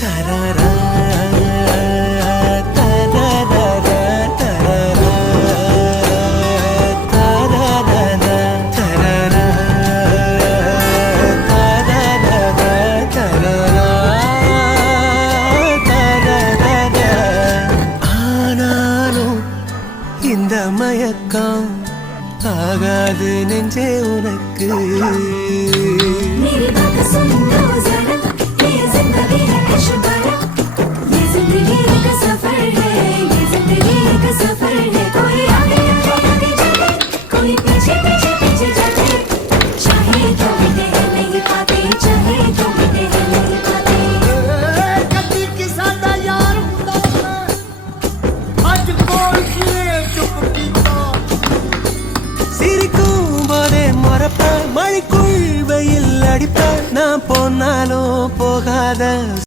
தரரா தரரா தரரா தரரா தரரா தரரா தரரா. ஆனாலும் இந்த மயக்கம் ஆகாது நெஞ்சே உனக்கு. சிரிக்கும் போதே மறப்ப மழைக்குள் வெயில் அடிப்ப நான் போனாலும் போகாத